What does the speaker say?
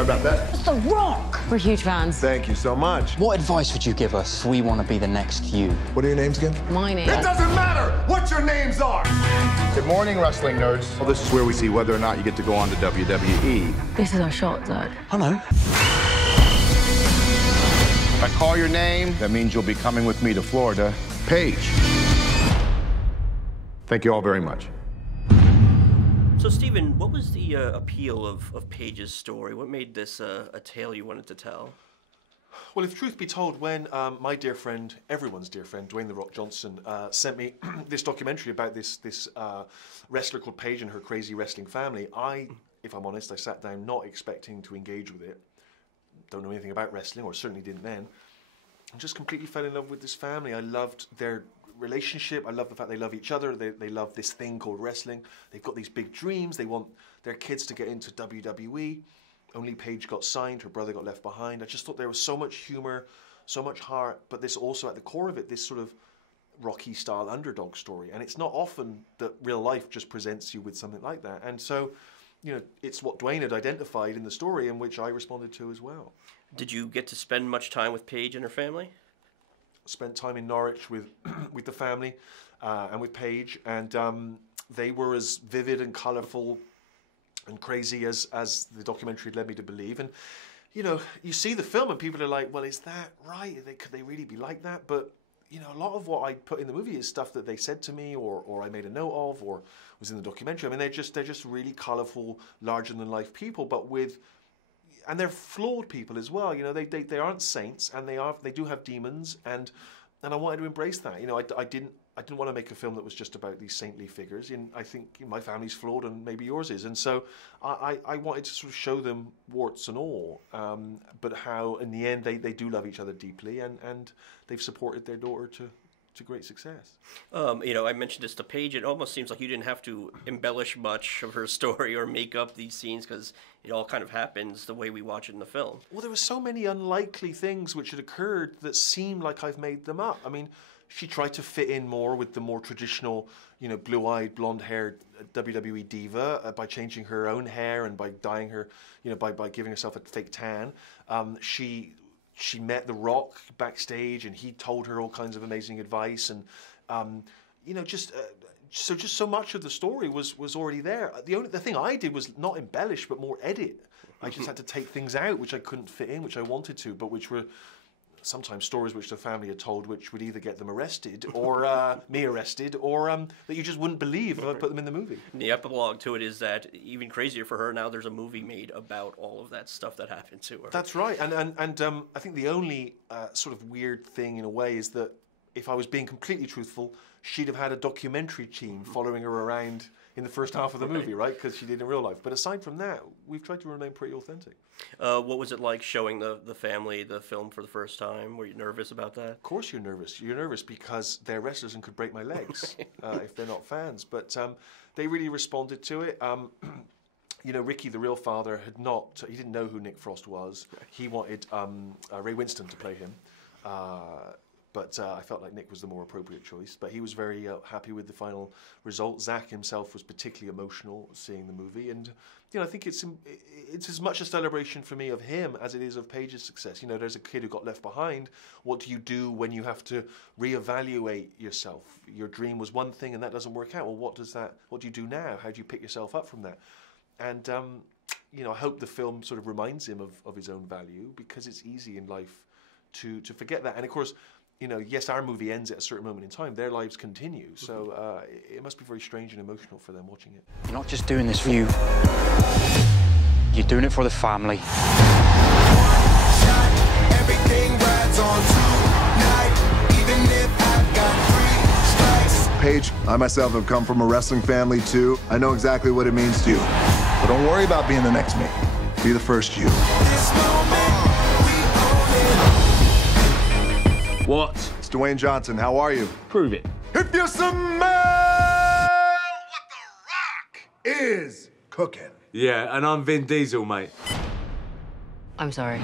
Sorry about that. It's The Rock. We're huge fans. Thank you so much. What advice would you give us if we want to be the next you? What are your names again? My name. It doesn't matter what your names are! Good morning, wrestling nerds. Well, this is where we see whether or not you get to go on to WWE. This is our shot, Zach. Hello. If I call your name, that means you'll be coming with me to Florida. Paige. Thank you all very much. So, Stephen, what was the appeal of Paige's story? What made this a tale you wanted to tell? Well, if truth be told, when my dear friend, everyone's dear friend, Dwayne "The Rock" Johnson, sent me this documentary about this wrestler called Paige and her crazy wrestling family, if I'm honest, I sat down not expecting to engage with it. Don't know anything about wrestling, or certainly didn't then. I just completely fell in love with this family. I loved their relationship. I love the fact they love each other. They love this thing called wrestling. They've got these big dreams. They want their kids to get into WWE. Only Paige got signed. Her brother got left behind. I just thought there was so much humor, so much heart, but this also at the core of it, this sort of Rocky-style underdog story. And it's not often that real life just presents you with something like that. And so, you know, it's what Dwayne had identified in the story, and which I responded to as well. Did you get to spend much time with Paige and her family? Spent time in Norwich with with the family and with Paige, and they were as vivid and colourful and crazy as the documentary had led me to believe. And you know, you see the film and people are like, well, is that right? Could they really be like that? But you know, a lot of what I put in the movie is stuff that they said to me, or I made a note of, or was in the documentary. I mean, they're just really colourful, larger than life people, but and they're flawed people as well. You know, they aren't saints, and they do have demons, and I wanted to embrace that. You know, I didn't want to make a film that was just about these saintly figures. And I think my family's flawed, and maybe yours is. And so I wanted to sort of show them warts and all, but how in the end they do love each other deeply, and they've supported their daughter to great success. You know, I mentioned this to Paige. It almost seems like you didn't have to embellish much of her story or make up these scenes, because it all kind of happens the way we watch it in the film. Well, there were so many unlikely things which had occurred that seemed like I've made them up. I mean, she tried to fit in more with the more traditional, you know, blue-eyed, blonde-haired WWE diva by changing her own hair and by dyeing her, you know, by giving herself a fake tan. She met The Rock backstage, and he told her all kinds of amazing advice, and you know, just so much of the story was already there. The thing I did was not embellish, but more edit. I just had to take things out which I couldn't fit in, which I wanted to, but which were sometimes stories which the family had told, which would either get them arrested, or me arrested, or that you just wouldn't believe if I put them in the movie. The epilogue to it is that even crazier for her, now there's a movie made about all of that stuff that happened to her. That's right, and I think the only sort of weird thing in a way is that if I was being completely truthful, she'd have had a documentary team following her around in the first half of the movie, right? Because she did in real life. But aside from that, we've tried to remain pretty authentic. What was it like showing the family the film for the first time? Were you nervous about that? Of course you're nervous. You're nervous because they're wrestlers and could break my legs if they're not fans. But they really responded to it. You know, Ricky, the real father, he didn't know who Nick Frost was. He wanted Ray Winston to play him. But I felt like Nick was the more appropriate choice. But he was very happy with the final result. Zach himself was particularly emotional seeing the movie. And, you know, I think it's as much a celebration for me of him as it is of Paige's success. You know, there's a kid who got left behind. What do you do when you have to reevaluate yourself? Your dream was one thing and that doesn't work out. Well, what do you do now? How do you pick yourself up from that? And, you know, I hope the film sort of reminds him of his own value, because it's easy in life to forget that. And, of course, you know, yes, our movie ends at a certain moment in time. Their lives continue. So it must be very strange and emotional for them watching it. You're not just doing this for you. You're doing it for the family. Everything rides on tonight, even if I've got 3 strikes. Paige, I myself have come from a wrestling family too. I know exactly what it means to you. But don't worry about being the next me. Be the first you. This moment, we own it. What? It's Dwayne Johnson. How are you? Prove it. If you smell what The Rock is cooking. Yeah, and I'm Vin Diesel, mate. I'm sorry.